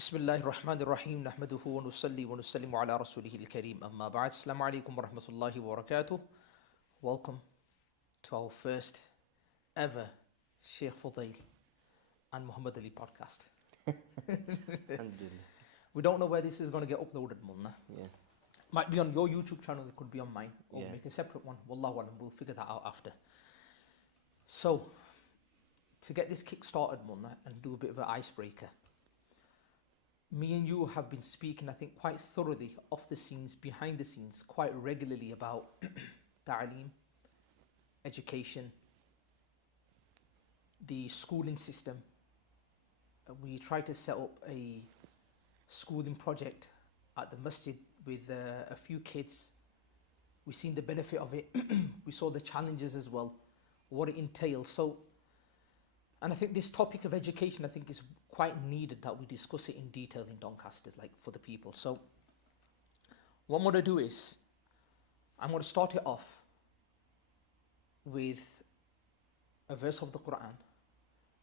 بسم الله الرحمن الرحيم نحمده ونصلي ونسلم على رسوله الكريم أما بعد السلام عليكم ورحمة الله وبركاته. Welcome to our first ever Shaykh Fuzail and Mohammad Ali podcast. Alhamdulillah. We don't know where this is going to get uploaded, Mulna. Yeah. Might be on your YouTube channel, it could be on mine, or Yeah. make a separate one. Wallahu alam, we'll figure that out after. So, to get this kick started, Mulna, and do a bit of an icebreaker, me and you have been speaking, I think, quite thoroughly off the scenes, behind the scenes, quite regularly about ta'aleem, education, the schooling system. We tried to set up a schooling project at the masjid with a few kids. We've seen the benefit of it. We saw the challenges as well, what it entails. So, and I think this topic of education, I think, is quite needed that we discuss it in detail in Doncasters, like for the people. So, what I'm going to do is, I'm going to start it off with a verse of the Quran,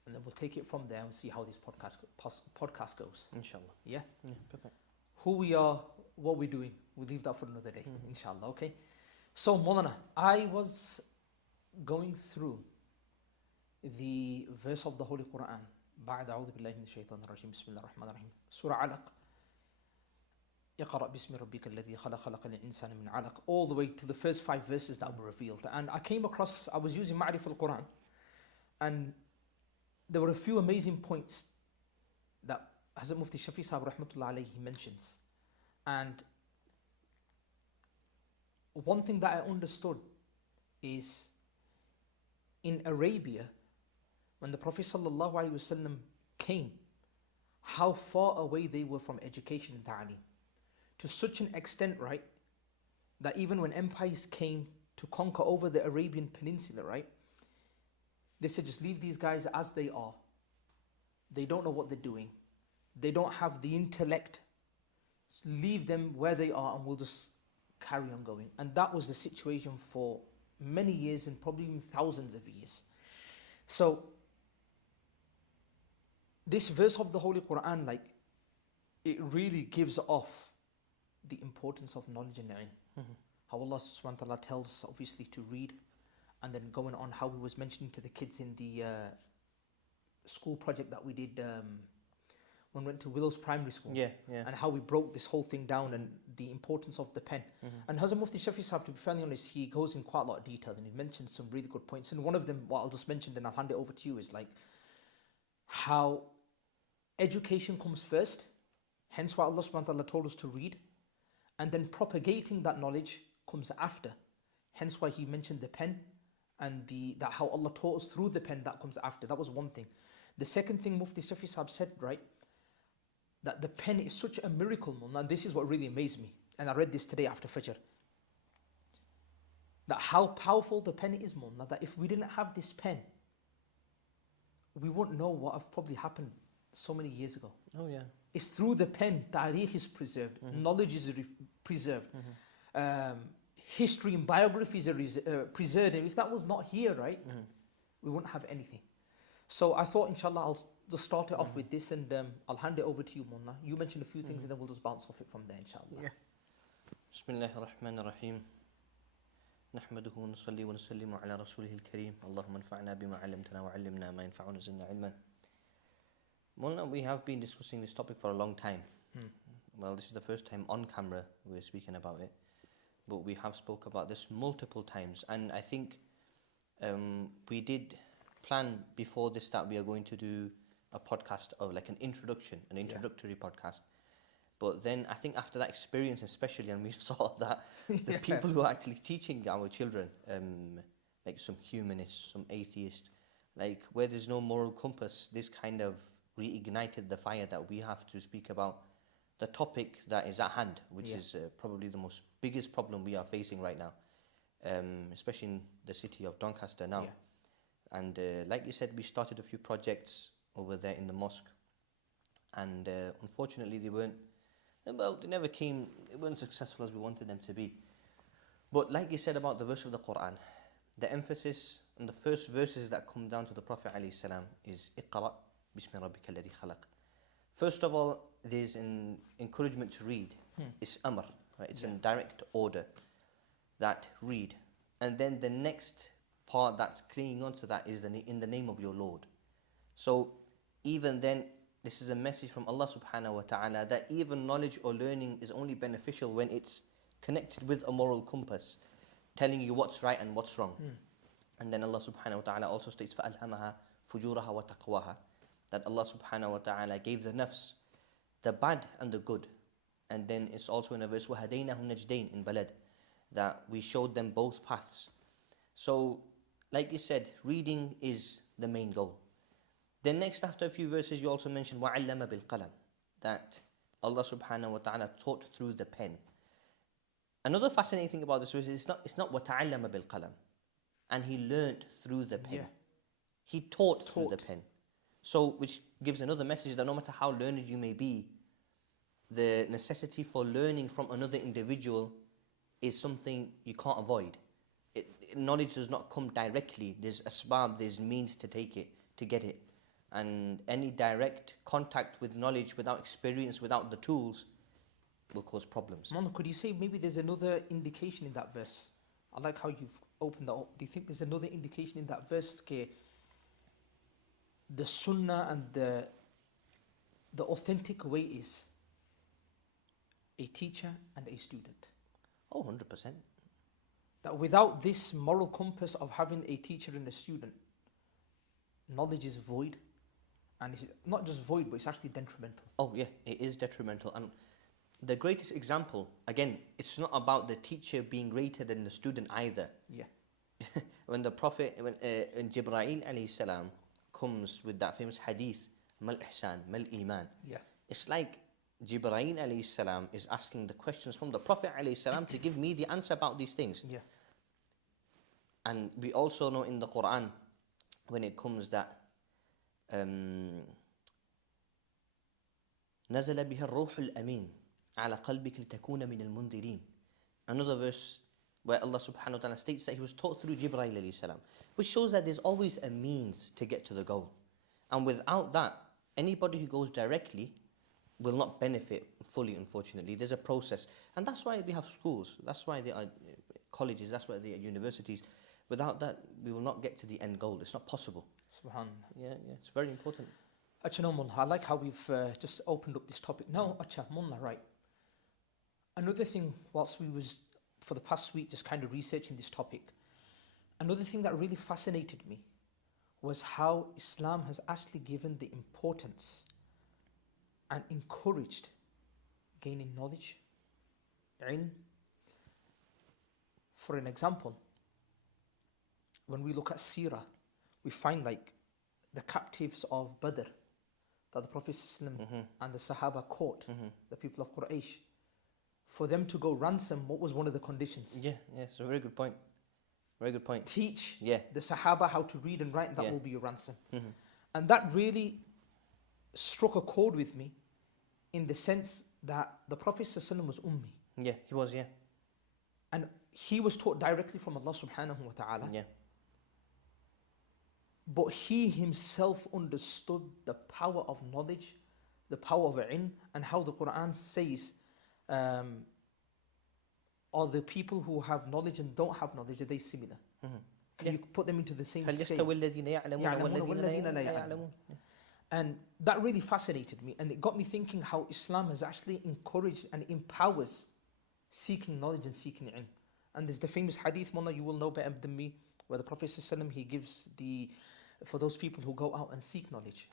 and then we'll take it from there and see how this podcast goes. Inshallah. Yeah? Yeah, perfect. Who we are, what we're doing, we'll leave that for another day, inshallah, okay? So, Maulana, I was going through the verse of the Holy Quran. بعد أعوذ بالله من الشيطان الرجيم بسم الله الرحمن الرحيم سورة علق اقرأ باسم ربك الذي خلق خلق الإنسان من علق, all the way to the first 5 verses that were revealed. And I came across, I was using Ma'rif al-Quran, and there were a few amazing points that Hazrat Mufti Shafi Sahib Rahmatullah alayhi mentions. And one thing that I understood is, in Arabia, when the Prophet ﷺ came, how far away they were from education and ta'aleem. To such an extent, right, that even when empires came to conquer over the Arabian Peninsula, right, they said, just leave these guys as they are. They don't know what they're doing. They don't have the intellect. Just leave them where they are and we'll just carry on going. And that was the situation for many years and probably even thousands of years. So, this verse of the Holy Quran, like, it really gives off the importance of knowledge and ilm. How Allah subhanahu wa ta'ala tells us, obviously, to read, and then going on how He was mentioning to the kids in the school project that we did when we went to Willows Primary School. Yeah. And how we broke this whole thing down and the importance of the pen. And Hazrat Mufti Shafi Sahib, to be fairly honest, he goes in quite a lot of detail and he mentions some really good points. And one of them, what I'll just mention, then I'll hand it over to you, is like how education comes first, hence why Allah subhanahu wa ta'ala told us to read, and then propagating that knowledge comes after, hence why He mentioned the pen, and that how Allah taught us through the pen, that comes after. That was one thing. The second thing Mufti Shafi Sahib said, right, that the pen is such a miracle, and this is what really amazed me, and I read this today after Fajr, that how powerful the pen is, that if we didn't have this pen, we wouldn't know what have probably happened so many years ago. Oh yeah. It's through the pen, tariq is preserved, knowledge is preserved, history and biographies are preserved. And if that was not here, right, we wouldn't have anything. So I thought, inshallah, I'll just start it off with this, and I'll hand it over to you, Munna. You mentioned a few things, and then we'll just bounce off it from there, inshallah. Yeah. Bismillah ar-Rahman ar-Rahim. نحمده ونصلي ونسلم على رسوله الكريم اللهم انفعنا بما علمتنا وعلمنا ما ينفعنا زدنا علما. Mulna, we have been discussing this topic for a long time. Well, this is the first time on camera we're speaking about it, but we have spoke about this multiple times, and I think we did plan before this that we are going to do a podcast of like an introductory podcast. But then I think after that experience, especially, and we saw that the people who are actually teaching our children, like some humanists, some atheists, like where there's no moral compass, this kind of reignited the fire that we have to speak about the topic that is at hand, which is probably the most biggest problem we are facing right now, especially in the city of Doncaster now. And like you said, we started a few projects over there in the mosque, and unfortunately they weren't successful as we wanted them to be. But like you said about the verse of the Quran, the emphasis on the first verses that come down to the Prophet ﷺ is Iqra bismi rabbika alladhi khalaq. First of all, there's an encouragement to read. It's amr, right? It's Yeah. in direct order that read. And then the next part that's clinging onto that is in the name of your Lord. So even then, this is a message from Allah subhanahu wa ta'ala that even knowledge or learning is only beneficial when it's connected with a moral compass, telling you what's right and what's wrong. And then Allah subhanahu wa ta'ala also states, فَأَلْهَمَهَا فُجُورَهَا وَتَقْوَاهَا, that Allah subhanahu wa ta'ala gave the nafs the bad and the good. And then it's also in a verse, وَهَدَيْنَهُ النَّجْدَيْنِ in Balad, that we showed them both paths. So, like you said, reading is the main goal. Then next, after a few verses, you also mentioned وَعَلَّمَ بِالْقَلَمِ, that Allah subhanahu wa ta'ala taught through the pen. Another fascinating thing about this verse is it's not وَتَعَلَّمَ بِالْقَلَمِ, and he learnt through the pen. Yeah. He taught through the pen. So, which gives another message that no matter how learned you may be, the necessity for learning from another individual is something you can't avoid. Knowledge does not come directly. There's asbab, there's means to take it, to get it. And any direct contact with knowledge without experience, without the tools, will cause problems. Mohammad, could you say maybe there's another indication in that verse? I like how you've opened that up. Do you think there's another indication in that verse? The sunnah and the authentic way is a teacher and a student. Oh, 100%. That without this moral compass of having a teacher and a student, knowledge is void. And it's not just void, but it's actually detrimental. Oh yeah, it is detrimental. And the greatest example, again, it's not about the teacher being greater than the student either. Yeah. When the Prophet, when Jibreel alayhi salam comes with that famous hadith, mal ihsan, mal iman. Yeah. It's like Jibreel alayhi salam is asking the questions from the Prophet alayhi salam to give me the answer about these things. Yeah. And we also know in the Quran, when it comes that نزل بها الروح الأمين على قلبك لتكون من المنذرين. Another verse where Allah subhanahu wa ta'ala states that he was taught through Jibreel alayhi salam, which shows that there's always a means to get to the goal. And without that, anybody who goes directly will not benefit fully, unfortunately. There's a process. And that's why we have schools. That's why there are colleges. That's why there are universities. Without that, we will not get to the end goal. It's not possible. Subhanallah. Yeah, it's very important. No, Mullah, I like how we've just opened up this topic. Now, Mullah, right. Another thing, whilst we was, for the past week, just kind of researching this topic, another thing that really fascinated me was how Islam has actually given the importance and encouraged gaining knowledge, ilm. For an example, when we look at seerah, we find like the captives of Badr that the Prophet and the Sahaba caught, the people of Quraysh. For them to go ransom, what was one of the conditions? Yeah, it's a very good point. Very good point. Teach the Sahaba how to read and write, that will be your ransom. Mm-hmm. And that really struck a chord with me in the sense that the Prophet was ummi. Yeah, he was, And he was taught directly from Allah subhanahu wa ta'ala. Yeah. But he himself understood the power of knowledge, the power of ilm, and how the Quran says, are the people who have knowledge and don't have knowledge, are they similar? Can you put them into the same scale? And that really fascinated me, and it got me thinking how Islam has actually encouraged and empowers seeking knowledge and seeking ilm. And there's the famous hadith, Mullah, you will know better than me, where the Prophet ﷺ, he gives for those people who go out and seek knowledge,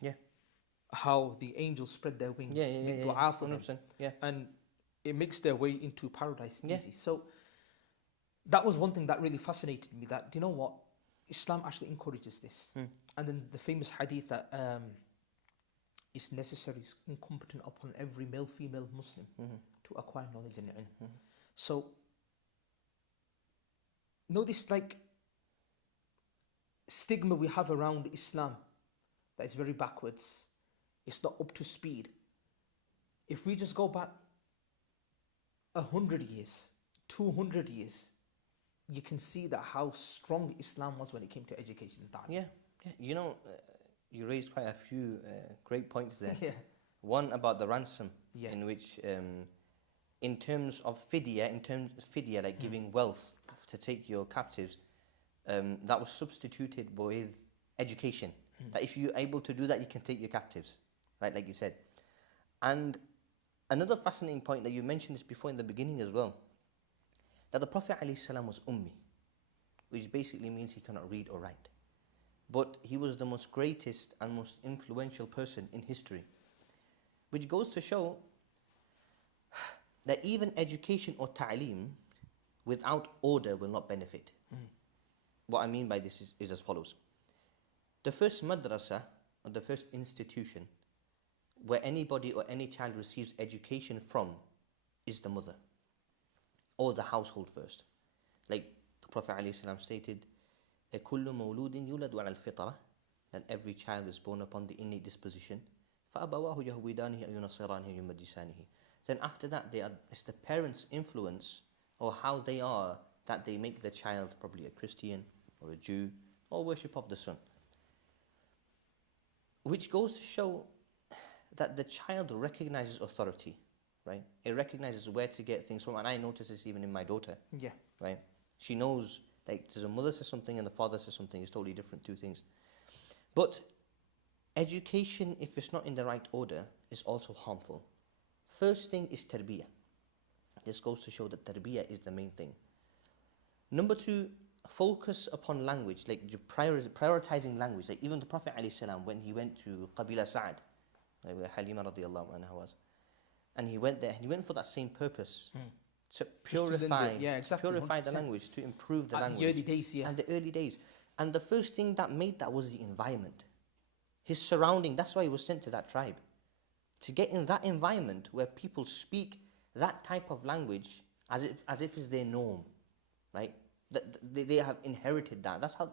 how the angels spread their wings, make dua for them, and it makes their way into paradise easy. So that was one thing that really fascinated me, that, do you know what, Islam actually encourages this. And then the famous hadith that it's necessary, it's incumbent upon every male, female Muslim to acquire knowledge and ilm. So, know this like stigma we have around Islam, that is very backwards, it's not up to speed. If we just go back 100 years, 200 years, you can see that how strong Islam was when it came to education. You know, you raised quite a few great points there. One about the ransom, Yeah. in which, in terms of fidya, like giving wealth to take your captives, that was substituted with education. That if you're able to do that, you can take your captives, right? Like you said. And another fascinating point that you mentioned this before in the beginning as well, that the Prophet ﷺ was ummi, which basically means he cannot read or write. But he was the most greatest and most influential person in history, which goes to show that even education or ta'aleem without order will not benefit. What I mean by this is as follows. The first madrasa, or the first institution, where anybody or any child receives education from is the mother, or the household first. Like the Prophet ﷺ stated, كُلُّ مَوْلُودٍ يُولَدُ عَلَى الْفِطْرَةِ, that every child is born upon the innate disposition. فَأَبَوَاهُ يَهْوِدَانِهِ أَوْ يُنَصِّرَانِهِ أَوْ يُمَجِّسَانِهِ. Then after that, it's the parents' influence, or how they are, that they make the child probably a Christian or a Jew, or worship of the sun. Which goes to show that the child recognizes authority, right? It recognizes where to get things from, and I notice this even in my daughter. Yeah. Right? She knows, like, there's a mother says something and the father says something. It's totally different, two things. But education, if it's not in the right order, is also harmful. First thing is tarbiyah. This goes to show that tarbiyah is the main thing. Number two, focus upon language, like prioritizing language. Like even the Prophet ﷺ, when he went to Qabila Sa'ad, where Halima radiallahu anha was, and he went there, and he went for that same purpose, to purify, purify the language, to improve the language. The early days, yeah. And the early days. And the first thing that made that was the environment. His surrounding, that's why he was sent to that tribe. To get in that environment where people speak that type of language as if it's their norm, right? That they have inherited that. That's how.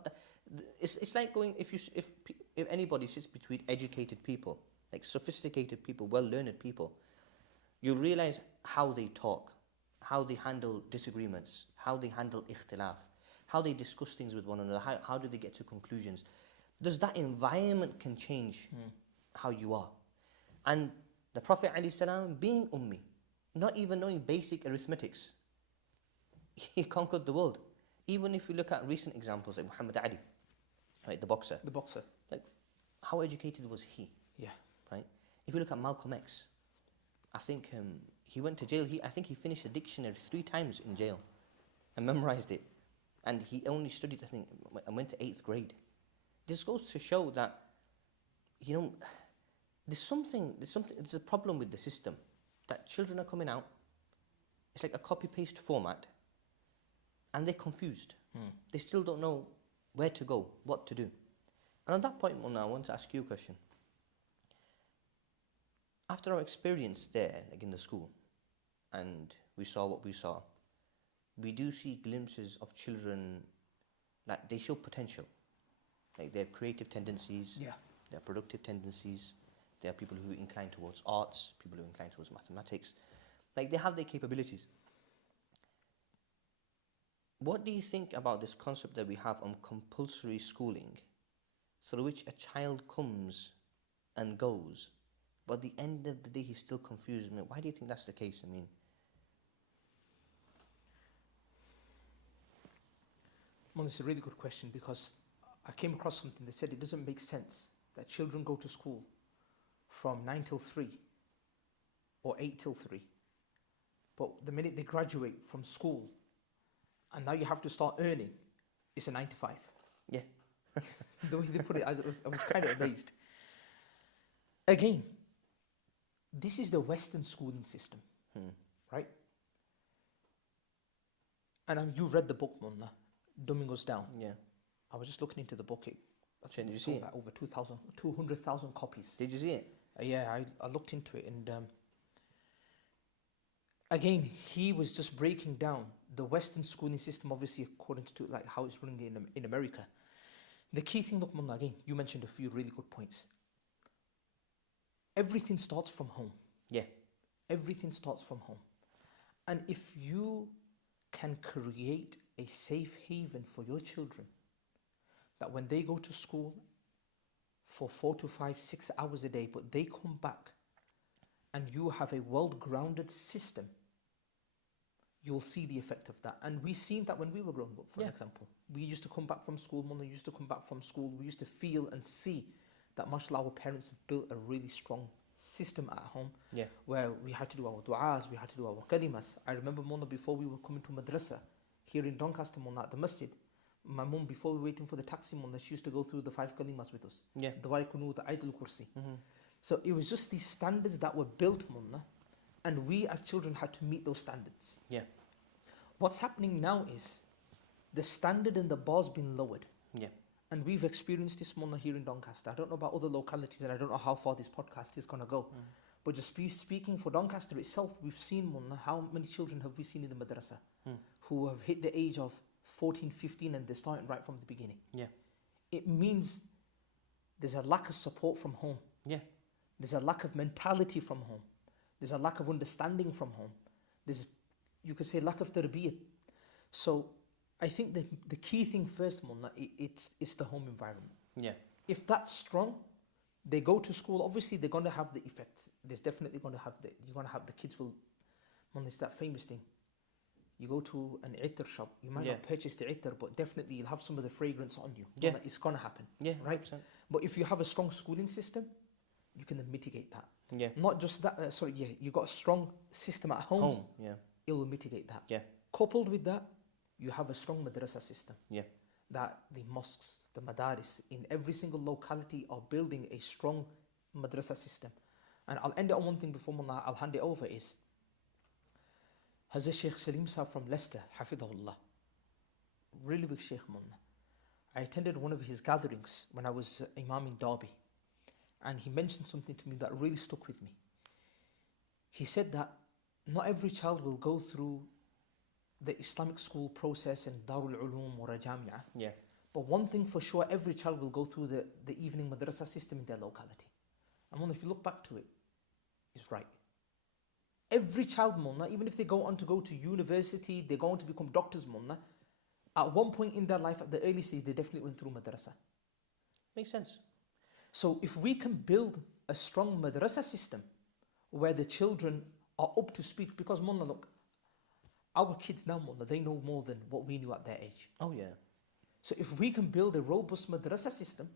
It's like going, if anybody sits between educated people, like sophisticated people, well-learned people, you'll realize how they talk, how they handle disagreements, how they handle ikhtilaf, how they discuss things with one another, how do they get to conclusions. Does that environment can change how you are? And the Prophet ﷺ, being ummi, not even knowing basic arithmetics, he conquered the world. Even if you look at recent examples like Muhammad Ali, right, the boxer. The boxer. Like, how educated was he? Yeah. Right? If you look at Malcolm X, I think he went to jail. I think he finished a dictionary 3 times in jail and memorized it. And he only studied, I think, and went to 8th grade. This goes to show that, you know, there's a problem with the system. That children are coming out, it's like a copy-paste format, and they're confused. They still don't know where to go, what to do. And on that point, Mulna, I want to ask you a question. After our experience there, like in the school, and we saw what we saw, we do see glimpses of children that they show potential. Like they have creative tendencies, they have productive tendencies, there are people who incline towards arts, people who incline towards mathematics. Like they have their capabilities. What do you think about this concept that we have on compulsory schooling, through which a child comes and goes, but at the end of the day he's still confused? I mean, why do you think that's the case? I mean, well, it's a really good question, because I came across something that said it doesn't make sense that children go to school from 9 till 3 or 8 till 3, but the minute they graduate from school and now you have to start earning, it's a 9 to 5. yeah. The way they put it, I was kind of amazed. Again, this is the Western schooling system, right? And you've read the book, Mullah, Dumbing Us Down. Yeah. I was just looking into the book. Did you see it? Over 200,000 copies. Did you see it? Yeah, I looked into it, and again, he was just breaking down the Western schooling system, obviously according to like how it's running in America. The key thing, look, Mullah, again, you mentioned a few really good points. Everything starts from home. Yeah. Everything starts from home. And if you can create a safe haven for your children, that when they go to school for 4 to 5, 6 hours a day, but they come back and you have a well-grounded system, you'll see the effect of that. And we seen that when we were growing up, for example. We used to come back from school, Mona used to come back from school, we used to feel and see that mashallah our parents have built a really strong system at home, where we had to do our du'as, we had to do our kalimas. I remember, Mona, before we were coming to madrasa here in Doncaster, Mona, at the masjid, my mum, before we were waiting for the taxi, Mona, she used to go through the 5 kalimas with us. The Dawai Kunud, the Ayatul Kursi. So it was just these standards that were built, Mona, and we as children had to meet those standards. What's happening now is the standard and the bar's been lowered. And we've experienced this, Mona, here in Doncaster. I don't know about other localities, and I don't know how far this podcast is going to go. But just speaking for Doncaster itself, we've seen, Mona, how many children have we seen in the madrasa who have hit the age of 14, 15, and they're starting right from the beginning. It means there's a lack of support from home. There's a lack of mentality from home. There's a lack of understanding from home. There's, you could say, lack of tarbiyah. So I think the key thing first, Mullah, it's the home environment. If that's strong, they go to school, obviously they're going to have the effects. There's definitely going to have you're going to have the kids will, Mullah, it's that famous thing. You go to an itr shop, you might not purchase the itr, but definitely you'll have some of the fragrance on you. Mullah, it's going to happen. Right? 100%. But if you have a strong schooling system, you can then mitigate that. Not just that, you got a strong system at home. It will mitigate that. Coupled with that, you have a strong madrasa system. That the mosques, the madaris in every single locality are building a strong madrasa system. And I'll end it on one thing before I'll hand it over is Hazrat Shaykh Salim Sahib from Leicester, Hafidahullah. Really big Shaykh, Mullah. I attended one of his gatherings when I was Imam in Derby. And he mentioned something to me that really stuck with me. He said that not every child will go through the Islamic school process in Darul Uloom or a Jamia. But one thing for sure, every child will go through the evening madrasa system in their locality. And if you look back to it, it's right. Every child, Mullah, even if they go on to go to university, they go on to become doctors, Mullah, at one point in their life, at the early stage, they definitely went through madrasa. Makes sense. So if we can build a strong madrasa system where the children are up to speed, because Mullah, look, our kids now, Mullah, they know more than what we knew at their age. So if we can build a robust madrasa system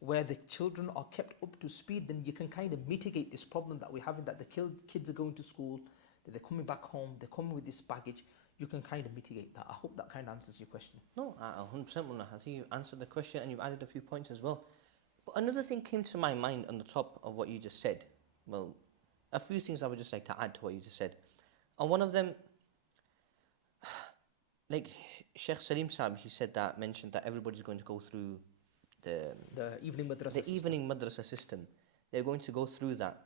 where the children are kept up to speed, then you can kind of mitigate this problem that we're having, that the kids are going to school, that they're coming back home, they're coming with this baggage. You can kind of mitigate that. I hope that kind of answers your question. No, 100%, Mullah. I think you answered the question and you've added a few points as well. But another thing came to my mind on the top of what you just said. Well, a few things I would just like to add to what you just said. And one of them, like Shaykh Salim Sahib, he mentioned that everybody's going to go through the evening madrasa system. They're going to go through that.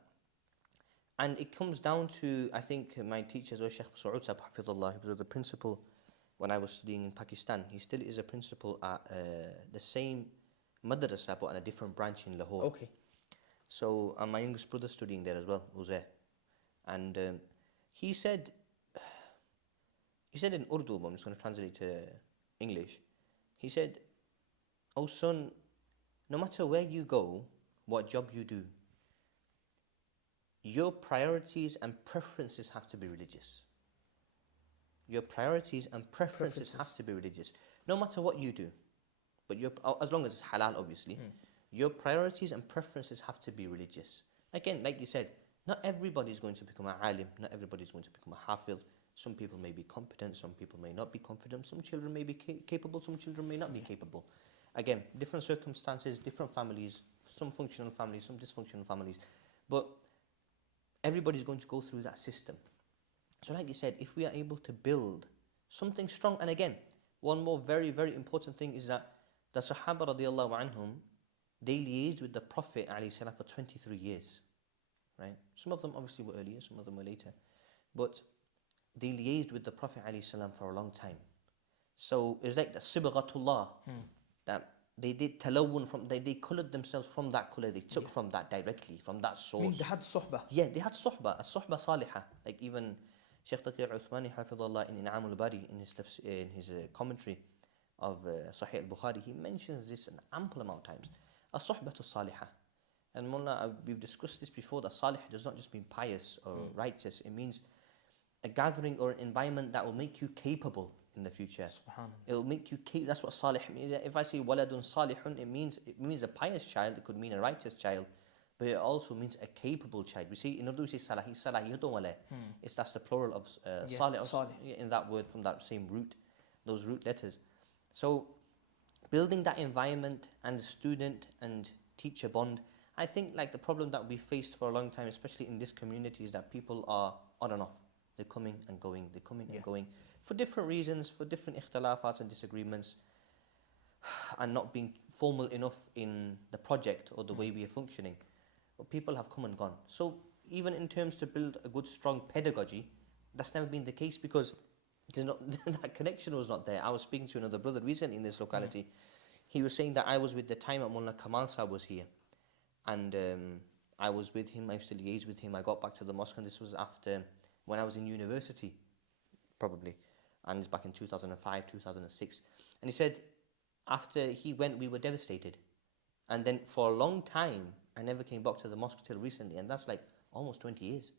And it comes down to, I think my teacher, Shaykh Saud Sahib, Hafidhullah, he was the principal when I was studying in Pakistan. He still is a principal at the same madrasa, but on a different branch in Lahore. So, and my youngest brother studying there as well, Fuzail. And he said in Urdu, but I'm just going to translate to English. He said, "Oh son, no matter where you go, what job you do, your priorities and preferences have to be religious. Your priorities and preferences have to be religious. No matter what you do, but as long as it's halal, obviously, your priorities and preferences have to be religious." Again, like you said, not everybody is going to become an alim, not everybody is going to become a hafiz. Some people may be competent, some people may not be confident, some children may be capable, some children may not be capable. Again, different circumstances, different families, some functional families, some dysfunctional families. But everybody's going to go through that system. So like you said, if we are able to build something strong, and again, one more very, very important thing is that the Sahaba radiallahu anhum, they liaised with the Prophet alayhi salam for 23 years. Right? Some of them obviously were earlier, some of them were later. But they liaised with the Prophet alayhi salam for a long time. So it's like the sibghatullah, that they did talawun from, they coloured themselves from that colour, they took from that directly, from that source. I mean, they had suhbah. Yeah, they had suhbah, a suhbah salihah. Like even Shaykh Taqi al-Uthmani, hafidhullah, in In'am al-Bari, in his commentary of Sahih al-Bukhari, he mentions this an ample amount of times. A suhbatu salihah. And Mullah, we've discussed this before, that salih does not just mean pious or righteous. It means a gathering or an environment that will make you capable in the future. It will make you capable. That's what salih means. If I say waladun salihun, it means a pious child. It could mean a righteous child, but it also means a capable child. We say in Urdu we say salahi salahiyatun wala. It's that's the plural of salih in that word, from that same root, those root letters. So building that environment and the student and teacher bond. I think like the problem that we faced for a long time, especially in this community, is that people are on and off. They're coming and going. They're coming and going for different reasons, for different ikhtilafats and disagreements, and not being formal enough in the project or the way we are functioning. But people have come and gone. So even in terms to build a good, strong pedagogy, that's never been the case because there's not, that connection was not there. I was speaking to another brother recently in this locality. He was saying that I was with the time at Mullah Kamal Sahib was here. And I was with him, I used to liaise with him. I got back to the mosque, and this was after when I was in university, probably. And it's back in 2005, 2006. And he said, after he went, we were devastated. And then for a long time, I never came back to the mosque till recently. And that's like almost 20 years.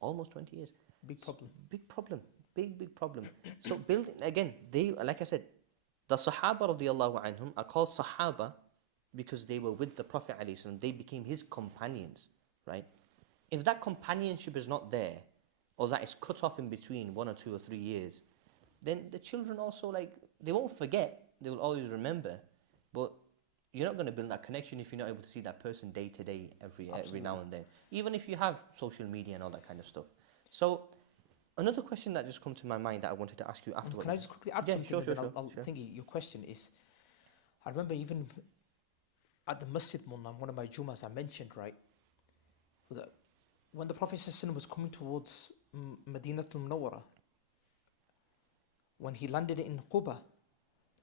Almost 20 years. Big problem. Big problem. Big problem. So building, again, they, like I said, the Sahaba radiallahu anhum are called Sahaba because they were with the Prophet ﷺ, they became his companions, right? If that companionship is not there, or that is cut off in between 1 or 2 or 3 years, then the children also, like, they won't forget, they will always remember, but you're not going to build that connection if you're not able to see that person day to day, every now and then, even if you have social media and all that kind of stuff. So, another question that just come to my mind that I wanted to ask you afterwards. Can I just quickly add something? Sure. I'll think your question is, I remember even at the Masjid Mullah, one of my Jumas I mentioned, right, that when the Prophet ﷺ was coming towards Madinatul Munawwara, when he landed in Quba,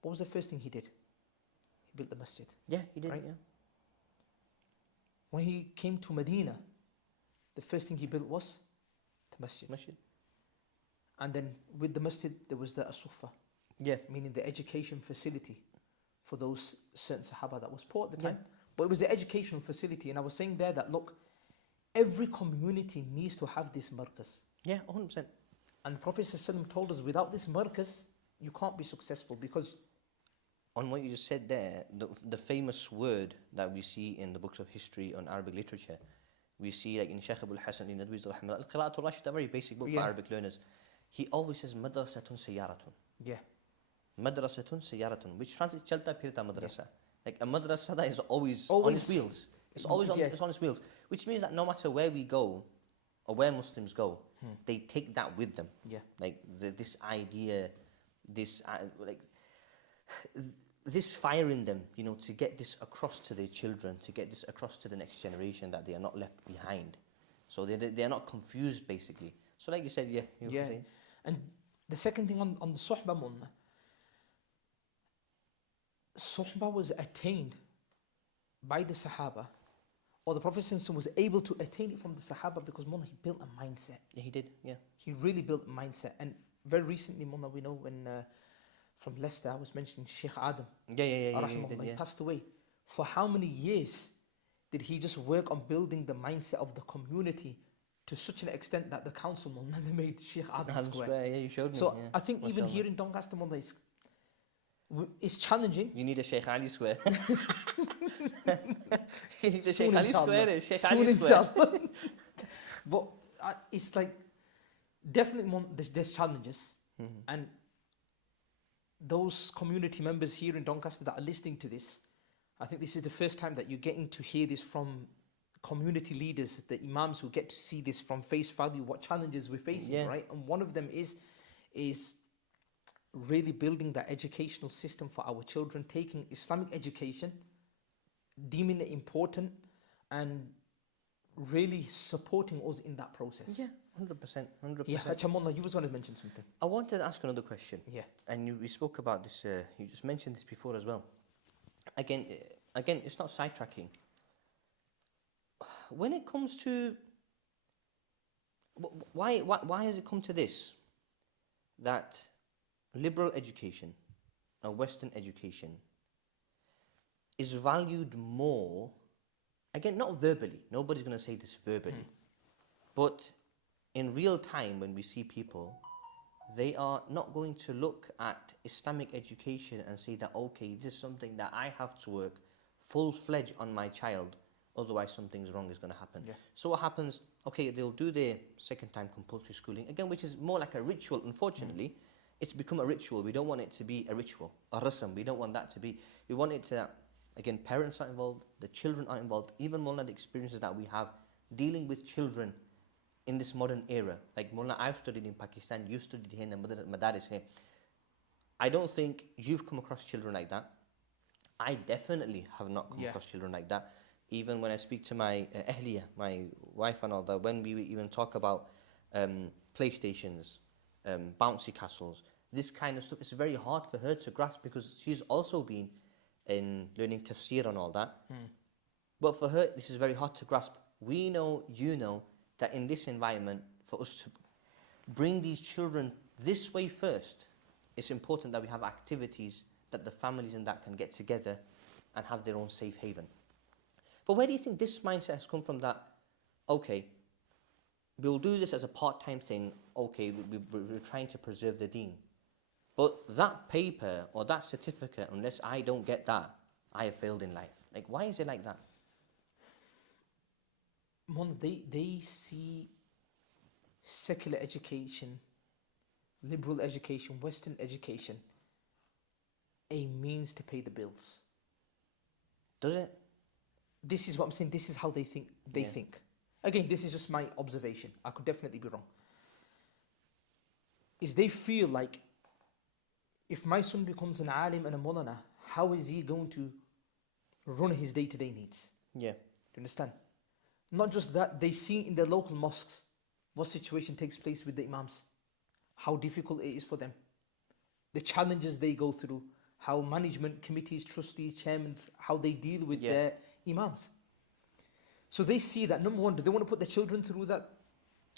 what was the first thing he did? He built the masjid. Yeah, he did, right? yeah. When he came to Medina, the first thing he built was the masjid. And then with the masjid, there was the As-Suffa. Yeah. Meaning the education facility for those certain Sahaba that was poor at the time. But it was the educational facility. And I was saying there that, look, every community needs to have this markaz. Yeah, 100%. And the Prophet ﷺ told us, without this markaz, you can't be successful because... On what you just said there, the famous word that we see in the books of history on Arabic literature, we see like in Shaykh Abul Hasan in Nadwiz al-Rahmah, Al-Qira'atul Rashid, a very basic book for Arabic learners. He always says, madrasatun sayyaratun. Yeah. Madrasatun sayyaratun, which translates chalta pirta madrasa. Like a madrasa that is always on its wheels. It's always on its wheels. Which means that no matter where we go, or where Muslims go, they take that with them. Yeah. Like this idea, this fire in them, you know, to get this across to their children, to get this across to the next generation, that they are not left behind. So they are not confused, basically. So like you said, you were saying. And the second thing on the Suhbah Mullah, Suhbah was attained by the Sahaba, or the Prophet was able to attain it from the Sahaba because Mullah, he built a mindset. Yeah, he did, yeah. He really built a mindset. And very recently, Mullah, we know when from Leicester, I was mentioning Shaykh Adam. He passed away. For how many years did he just work on building the mindset of the community to such an extent that the council Mullah, they made Shaykh Adam Square. Yeah, you showed me. So I think even here in Doncaster, Mullah, it's challenging. You need a Shaykh Ali Square. You need a Soon, Shaykh Ali Square. Shaykh Ali Soon, Square. But it's like definitely there's challenges, and those community members here in Doncaster that are listening to this, I think this is the first time that you're getting to hear this from community leaders, the imams who get to see this from face value, what challenges we're facing, right? And one of them is really building that educational system for our children, taking Islamic education, deeming it important, and really supporting us in that process. Yeah, 100%. Yeah, Mullah, you was going to mention something. I wanted to ask another question. Yeah. And we spoke about this, you just mentioned this before as well. Again, it's not sidetracking. When it comes to, why has it come to this? That liberal education, or Western education, is valued more again, not verbally, nobody's going to say this verbally, but in real time when we see people, they are not going to look at Islamic education and say that, okay, this is something that I have to work full-fledged on my child, otherwise something's wrong is going to happen. Yeah. So what happens, okay, they'll do their second time compulsory schooling, again, which is more like a ritual, unfortunately. It's become a ritual. We don't want it to be a ritual, a rasam. We don't want that to be, we want it to, again, parents are involved, the children are involved, even one of the experiences that we have dealing with children in this modern era. Like Mullah, I've studied in Pakistan, you studied here in the madaris here. I don't think you've come across children like that. I definitely have not come across children like that. Even when I speak to my ahliya, my wife and all that, when we even talk about PlayStations, bouncy castles, this kind of stuff, it's very hard for her to grasp because she's also been in learning tafsir and all that. But for her, this is very hard to grasp. We know, you know, that in this environment, for us to bring these children this way first, it's important that we have activities that the families and that can get together and have their own safe haven. But where do you think this mindset has come from that, okay, we'll do this as a part-time thing, okay, we're trying to preserve the deen. But that paper or that certificate, unless I don't get that, I have failed in life. Like, why is it like that? They see secular education, liberal education, Western education, a means to pay the bills. Does it? This is what I'm saying. This is how they think. Think. Again, this is just my observation. I could definitely be wrong. Is they feel like if my son becomes an alim and a mulana, how is he going to run his day-to-day needs? Yeah. Do you understand? Not just that, they see in their local mosques what situation takes place with the imams, how difficult it is for them, the challenges they go through, how management committees, trustees, chairmen, how they deal with their imams. So they see that, number one, do they want to put their children through that?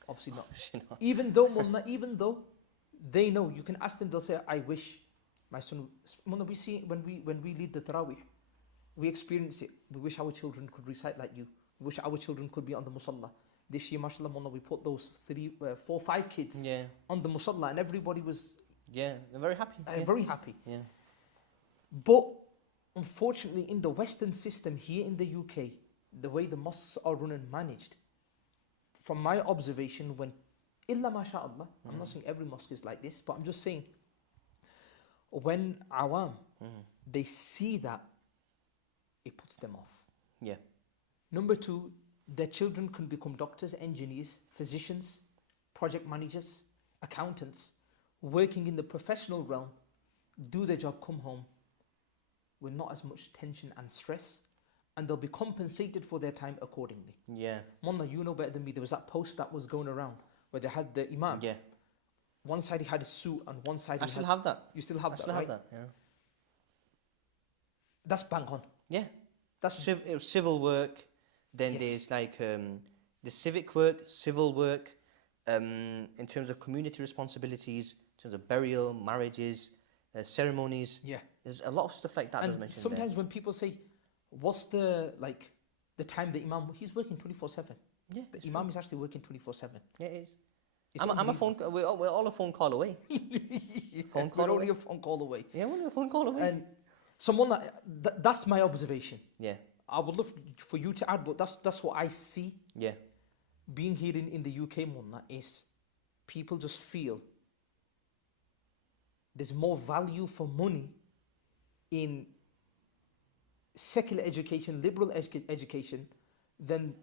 Obviously not. Even though they know, you can ask them, they'll say, I wish my son, we see when we lead the Taraweeh, we experience it. We wish our children could recite like you. We wish our children could be on the musalla. This year, mashallah, we put those 4, 5 kids on the musalla, and everybody was they're very happy. Very happy. Yeah. But unfortunately, in the Western system here in the UK, the way the mosques are run and managed, from my observation, when illa masha'Allah, I'm not saying every mosque is like this, but I'm just saying, when awam, they see that, it puts them off. Yeah. Number 2, their children can become doctors, engineers, physicians, project managers, accountants, working in the professional realm, do their job, come home with not as much tension and stress, and they'll be compensated for their time accordingly. Yeah. Mullah, you know better than me, there was that post that was going around where they had the imam. Yeah. One side he had a suit and one side I still have that. You still have that, still right? have that, yeah. That's bang on. Yeah. That's it was civil work, then there's like the civic work, civil work, in terms of community responsibilities, in terms of burial, marriages, ceremonies. Yeah. There's a lot of stuff like that that's mentioned sometimes there. when people say, what's the time the imam, he's working 24/7. Yeah, the imam is actually working 24/7. Yeah, it is. I'm a phone. We're all a phone call away. Phone call away. Only a phone call away. Yeah, only a phone call away. And someone that's my observation. Yeah. I would love for you to add, but that's what I see. Yeah. Being here in the UK, Mullah, is people just feel there's more value for money in secular education, liberal education, than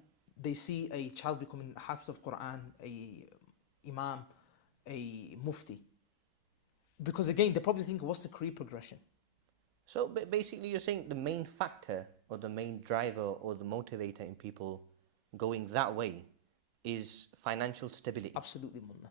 they see a child becoming a hafiz of Quran, a imam, a mufti. Because again, they probably think, what's the career progression? So basically you're saying the main factor or the main driver or the motivator in people going that way is financial stability. Absolutely, Mullah.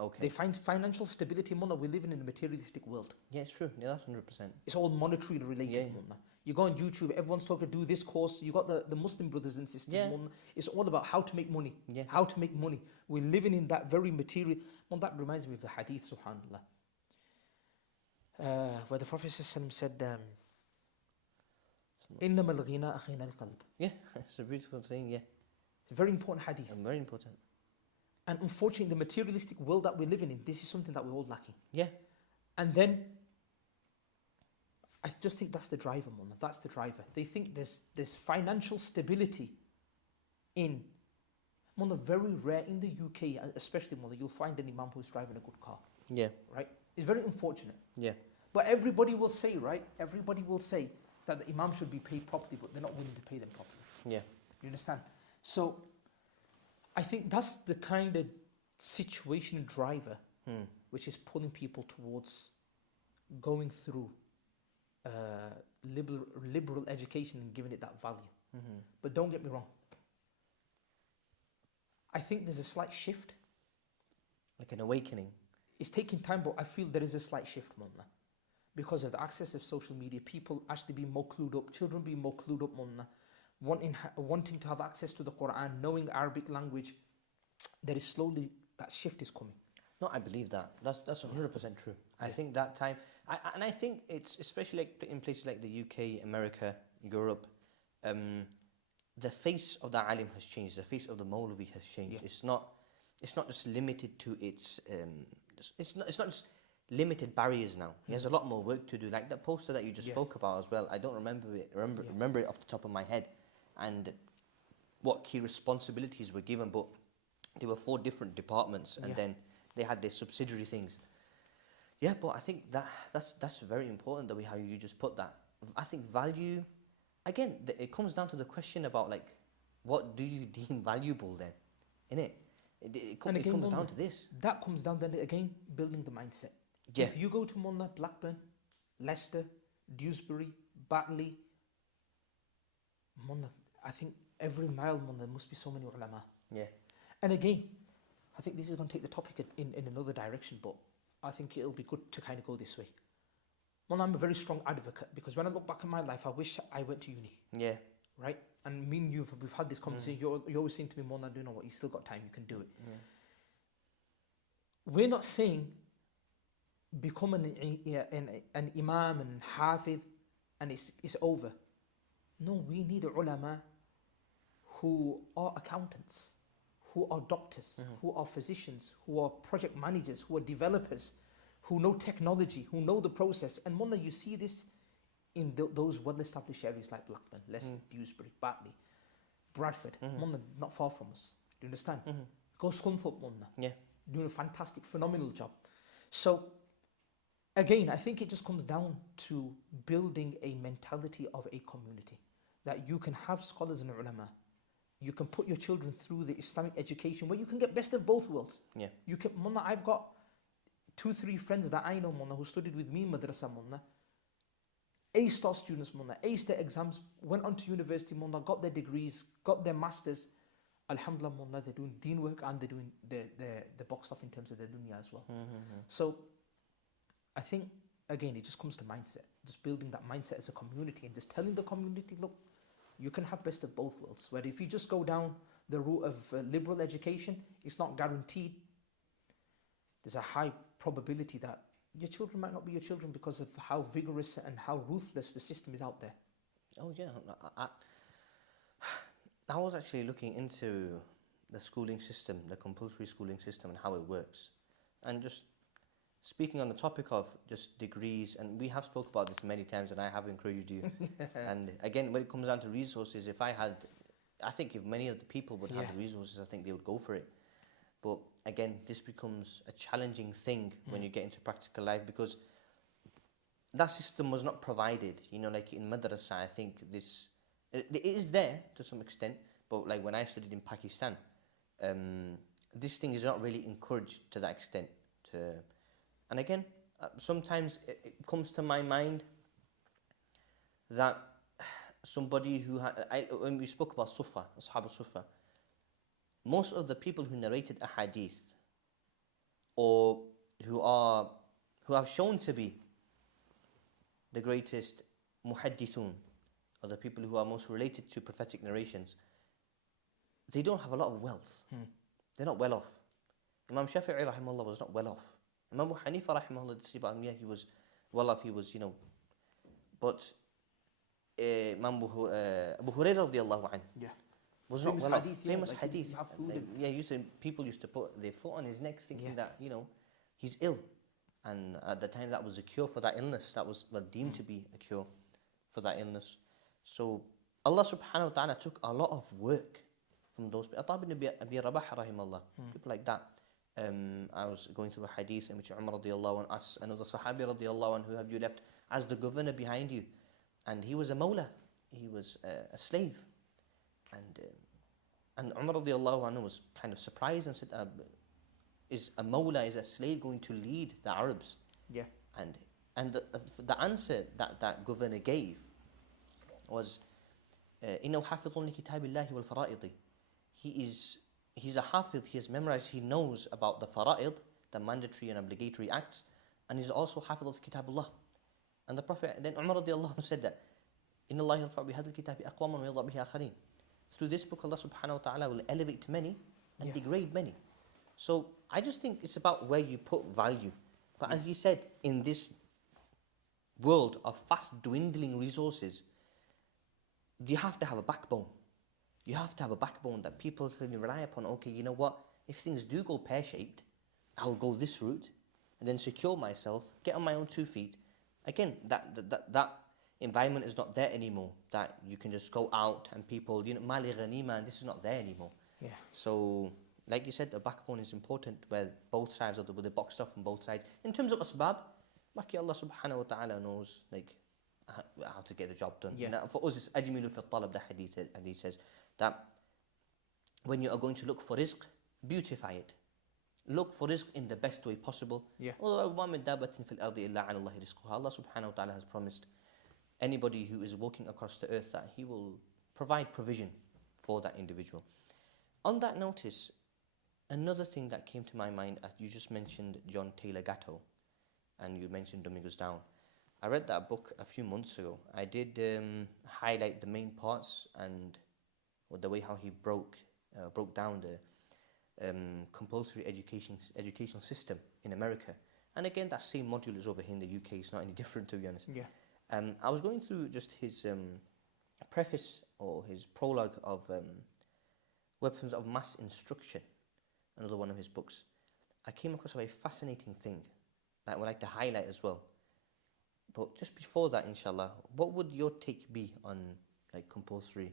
Okay. They find financial stability, Mullah. We're living in a materialistic world. Yeah, it's true. Yeah, that's 100%. It's all monetary related, Mullah. You go on YouTube, everyone's talking, do this course. You got the Muslim brothers and sisters, Mullah. It's all about how to make money. Yeah. How to make money. We're living in that very material. Well, that reminds me of the hadith, subhanAllah. Where the Prophet said, إنما الغناء غنى القلب. Yeah, it's a beautiful thing, yeah. It's a very important hadith. And very important. And unfortunately, the materialistic world that we're living in, this is something that we're all lacking. Yeah. And then, I just think that's the driver, Mona. That's the driver. They think there's financial stability in, Mona, very rare in the UK, especially, Mona, you'll find an imam who's driving a good car. Yeah. Right? It's very unfortunate. Yeah. But everybody will say, right? Everybody will say that the imam should be paid properly, but they're not willing to pay them properly. Yeah. You understand? So, I think that's the kind of situation and driver which is pulling people towards going through liberal education and giving it that value. But don't get me wrong. I think there's a slight shift. Like an awakening. It's taking time, but I feel there is a slight shift, Monna. Because of the access of social media, people actually being more clued up, children being more clued up, Monna, wanting to have access to the Quran, knowing Arabic language, there is slowly, that shift is coming. No, I believe that. That's 100% true. I think that time, and I think it's especially like in places like the UK, America, Europe, the face of the alim has changed. The face of the Mawlavi has changed. Yeah. It's not just limited to its. It's not just limited barriers now. He has a lot more work to do. Like that poster that you just spoke about as well. I don't remember it off the top of my head, and what key responsibilities were given, but there were 4 different departments, and then they had their subsidiary things. Yeah, but I think that's very important the way how you just put that. I think value, again, it comes down to the question about like, what do you deem valuable then, innit? It comes down to this. That comes down then again, building the mindset. Yeah. If you go to Mona, Blackburn, Leicester, Dewsbury, Batley, Mona, I think every mile, Mona, there must be so many ulama. Yeah. And again, I think this is going to take the topic in another direction, but I think it'll be good to kind of go this way. Mona, I'm a very strong advocate because when I look back at my life, I wish I went to uni. Yeah. Right? And me and we've had this conversation. You're always saying to me, Mona, you know what, you still got time, you can do it. Yeah. We're not saying become an imam and hafid and it's over. No, we need ulama who are accountants, who are doctors, who are physicians, who are project managers, who are developers, who know technology, who know the process. And Mona, you see this in those well-established areas like Blackburn, Leicester, Dewsbury, Batley, Bradford. Mona, not far from us. Do you understand? Go Scunthorpe, Mona. Yeah. Doing a fantastic, phenomenal job. So, again, I think it just comes down to building a mentality of a community. That you can have scholars and ulama. You can put your children through the Islamic education where you can get best of both worlds. Yeah. You can, Mona, I've got 2-3 friends that I know, Mona, who studied with me in madrasa, Mona. A-star students, Mona, aced their exams, went on to university, Mona, got their degrees, got their masters. Alhamdulillah, Mona, they're doing deen work and they're doing the box stuff in terms of their dunya as well. So, I think, again, it just comes to mindset. Just building that mindset as a community and just telling the community, look, you can have best of both worlds. Where if you just go down the route of liberal education, it's not guaranteed. There's a high probability that your children might not be your children because of how vigorous and how ruthless the system is out there. Oh yeah, I was actually looking into the schooling system, the compulsory schooling system and how it works. And just speaking on the topic of just degrees, and we have spoke about this many times and I have encouraged you. And again, when it comes down to resources, I think if many of the people would have the resources, I think they would go for it. But again, this becomes a challenging thing when you get into practical life because that system was not provided. You know, like in madrasa, I think it is there to some extent, but like when I studied in Pakistan, this thing is not really encouraged to that extent. And again, sometimes it comes to my mind that somebody who when we spoke about Sufa, Ashab al-Sufa, most of the people who narrated a hadith or who have shown to be the greatest muhaddithun, or the people who are most related to prophetic narrations, they don't have a lot of wealth. They're not well off. Imam Shafi'i rahimahullah was not well off. Imam Abu Hanifa rahimahullah, he was well off, he was, but Abu Hurairah radiallahu anhu. Yeah. Was Famous not well hadith, off. yeah, Famous like hadith. you have food and- Yeah, people used to put their foot on his neck thinking Yeah. that, he's ill. And at the time that was a cure for that illness. That was deemed to be a cure for that illness. So Allah subhanahu wa ta'ala took a lot of work from those people. Atta ibn Abi Rabah rahimallah. People like that. I was going through a hadith in which Umar radiallahu anhu asked another Sahabi radiallahu anhu, who have you left as the governor behind you? And he was a mawla. He was a slave. And Umar radiallahu anhu was kind of surprised and said, is a mawla, is a slave going to lead the Arabs? Yeah. And the answer that governor gave was, إِنَّهُ حَافِظٌ لِكِتَابِ اللَّهِ وَالْفَرَائِضِ. He's a hafidh, he has memorized, he knows about the fara'id, the mandatory and obligatory acts, and he's also hafidh of Kitabullah. And the Prophet, then Umar radiallahu anhu said that, إِنَّ اللَّهَ يَرْفَعُ بِهَذَا الْكِتَابِ أَقْوَامًا وَيَضَعُ بِهِ آخَرِينَ. Through this book, Allah subhanahu wa ta'ala will elevate many and degrade many. So I just think it's about where you put value. But as you said, in this world of fast dwindling resources, you have to have a backbone. You have to have a backbone that people can rely upon. Okay, you know what? If things do go pear-shaped, I'll go this route and then secure myself, get on my own 2 feet. Again, that environment is not there anymore. That you can just go out and people, mali ghanima, and this is not there anymore. Yeah. So, like you said, the backbone is important, where both sides of they're boxed off from both sides. In terms of asbab, Maki Allah subhanahu wa ta'ala knows how to get the job done. Yeah. Now, for us, it's ajmilu fi talab, the hadith says that when you are going to look for rizq, beautify it. Look for rizq in the best way possible. Yeah. Allah subhanahu wa ta'ala has promised anybody who is walking across the earth that He will provide provision for that individual. On that notice, another thing that came to my mind, as you just mentioned John Taylor Gatto, and you mentioned Domingos Down. I read that book a few months ago. I did highlight the main parts and the way how he broke down the compulsory educational system in America. And again, that same module is over here in the UK. It's not any different, to be honest. Yeah. I was going through just his preface or his prologue of Weapons of Mass Instruction, another one of his books. I came across a very fascinating thing that I would like to highlight as well. But just before that, inshallah, what would your take be on compulsory,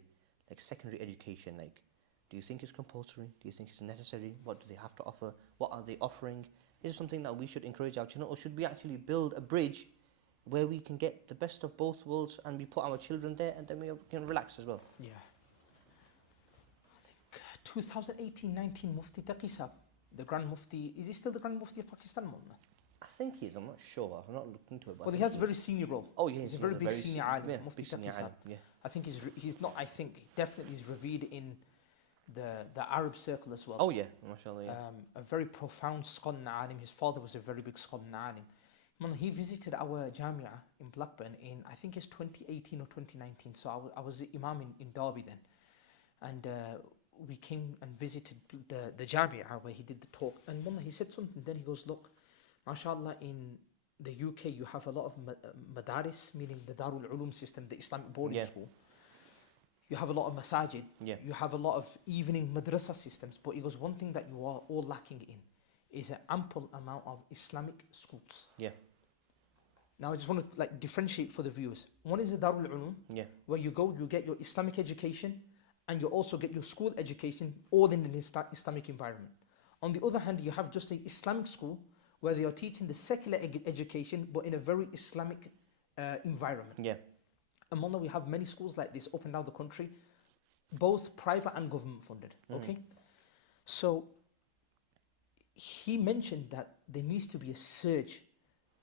secondary education? Do you think it's compulsory? Do you think it's necessary? What do they have to offer? What are they offering? Is it something that we should encourage our children, or should we actually build a bridge where we can get the best of both worlds and we put our children there and then we can relax as well? Yeah. I think 2018-19 Mufti Taqi Sahib, the Grand Mufti, is he still the Grand Mufti of Pakistan, Mumna? I think he is, I'm not sure. I've not looked into it. Well, he has a very senior role. Oh, yeah, he's a very big senior alim, yeah, Mufti big senior Taqi alim, Sahib. yeah. I think he's not, I think definitely he's revered in the Arab circle as well. Oh yeah, mashallah, yeah. A very profound scholar and alim. His father was a very big scholar and alim. Man, he visited our Jamia in Blackburn in, I think it's 2018 or 2019. So I was the Imam in Derby then. And we came and visited the Jamia where he did the talk. And one day he said something, then he goes, look, mashallah, in the UK you have a lot of madaris, meaning the Darul Ulum system, the Islamic boarding school. You have a lot of masajid. Yeah. You have a lot of evening madrasa systems. But he goes, one thing that you are all lacking in is an ample amount of Islamic schools. Yeah. Now I just want to differentiate for the viewers. One is the Darul Ulum, where you go, you get your Islamic education, and you also get your school education, all in an Islamic environment. On the other hand, you have just an Islamic school, where they are teaching the secular education, but in a very Islamic environment. Yeah. And Mullah, we have many schools like this up and down the country, both private and government funded. Okay? So he mentioned that there needs to be a surge.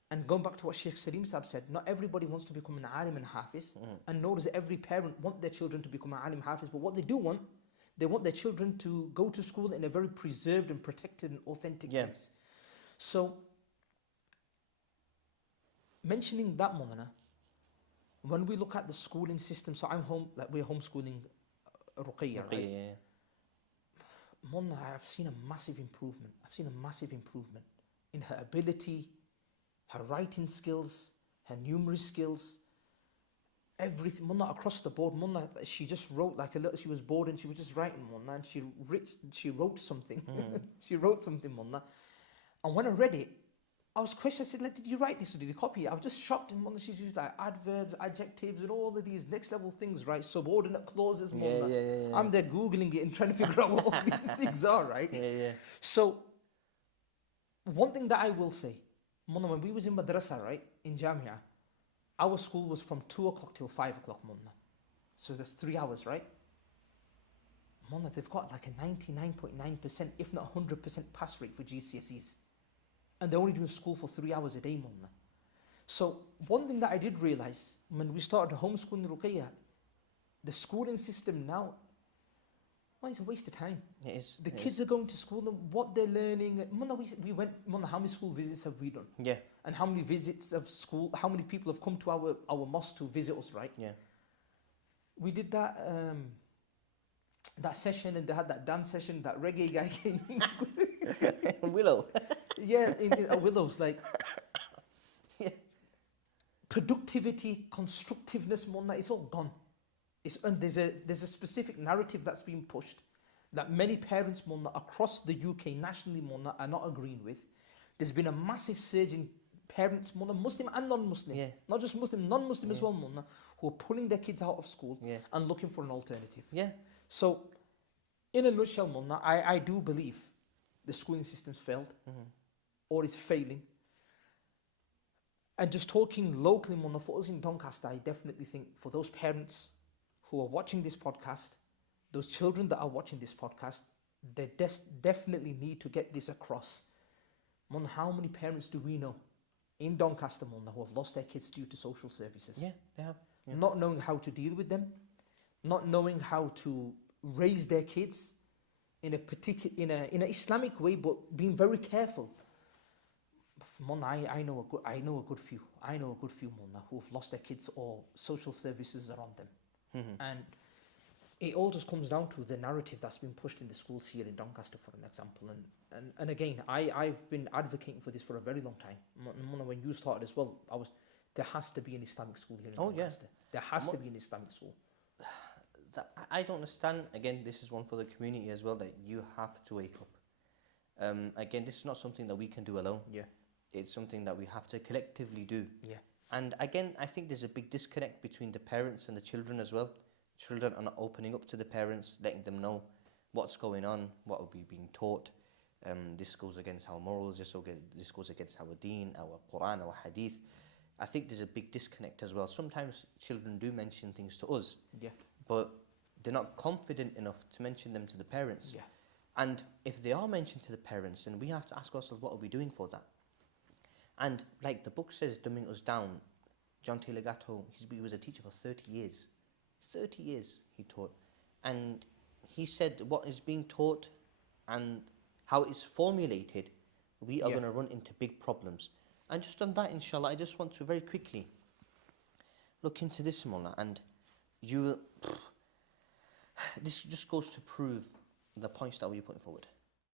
And going back to what Shaykh Salim Saab said, not everybody wants to become an alim and hafiz, and nor does every parent want their children to become an alim hafiz. But what they do want, they want their children to go to school in a very preserved and protected and authentic place. So, mentioning that, Mawlana, when we look at the schooling system, so we're homeschooling Ruqayya, right? Mawlana, I've seen a massive improvement. I've seen a massive improvement in her ability, her writing skills, her numerous skills. everything, Munna, across the board. Munna, she just wrote like a little, she was bored and she was just writing, Munna, and she wrote something. She wrote something, Munna. And when I read it, I was questioned. I said, like, did you write this or did you copy it? I was just shocked. And Munna, she's used like adverbs, adjectives, and all of these next level things, right? Subordinate clauses, Munna. Yeah. I'm there Googling it and trying to figure out what all these things are, right? Yeah. So, one thing that I will say, Munna, when we was in madrasa, right, in Jamia, our school was from 2 o'clock till 5 o'clock, Munna. So that's 3 hours, right? Munna, they've got like a 99.9%, if not 100% pass rate for GCSEs. And they're only doing school for 3 hours a day, Munna. So one thing that I did realize when we started homeschooling Ruqayya, the schooling system now, well, it's a waste of time. It is. The kids are going to school and what they're learning. Munna, we went, Munna, how many school visits have we done? Yeah. And how many visits of school, how many people have come to our mosque to visit us, right? Yeah. We did that session, and they had that dance session, that reggae guy came. Willow. Yeah, in Willows, like, yeah. Productivity, constructiveness, Munna, it's all gone. And there's a specific narrative that's being pushed that many parents, Munna, across the UK, nationally, Munna, are not agreeing with. There's been a massive surge in parents, Munna, Muslim and non-Muslim, not just Muslim, non-Muslim as well, Munna, who are pulling their kids out of school and looking for an alternative. Yeah. So, in a nutshell, Munna, I do believe the schooling system's failed or is failing. And just talking locally, Munna, for us in Doncaster, I definitely think for those parents who are watching this podcast, those children that are watching this podcast, they definitely need to get this across. Munna, how many parents do we know in Doncaster, Munna, who have lost their kids due to social services? Yeah, they have. Yeah. Not knowing how to deal with them, not knowing how to raise their kids in a particular, in an Islamic way, but being very careful. Munna, I know a good few, Munna, who have lost their kids or social services are on them. And it all just comes down to the narrative that's been pushed in the schools here in Doncaster, for an example. And again, I've been advocating for this for a very long time. Munna, when you started as well, there has to be an Islamic school here in Doncaster. There has to be an Islamic school. I don't understand. Again, this is one for the community as well, that you have to wake up. Again, this is not something that we can do alone. Yeah. It's something that we have to collectively do. Yeah. And again, I think there's a big disconnect between the parents and the children as well. Children are not opening up to the parents, letting them know what's going on, what will be being taught. This goes against our morals, this goes against our deen, our Quran, our hadith. I think there's a big disconnect as well. Sometimes children do mention things to us, but they're not confident enough to mention them to the parents. Yeah. And if they are mentioned to the parents, then we have to ask ourselves, what are we doing for that? And like the book says, dumbing us down, John Taylor Gatto, he was a teacher for 30 years. 30 years he taught. And he said what is being taught and how it's formulated, we are going to run into big problems. And just on that, inshallah, I just want to very quickly look into this, Mullah, and you will, this just goes to prove the points that we're putting forward.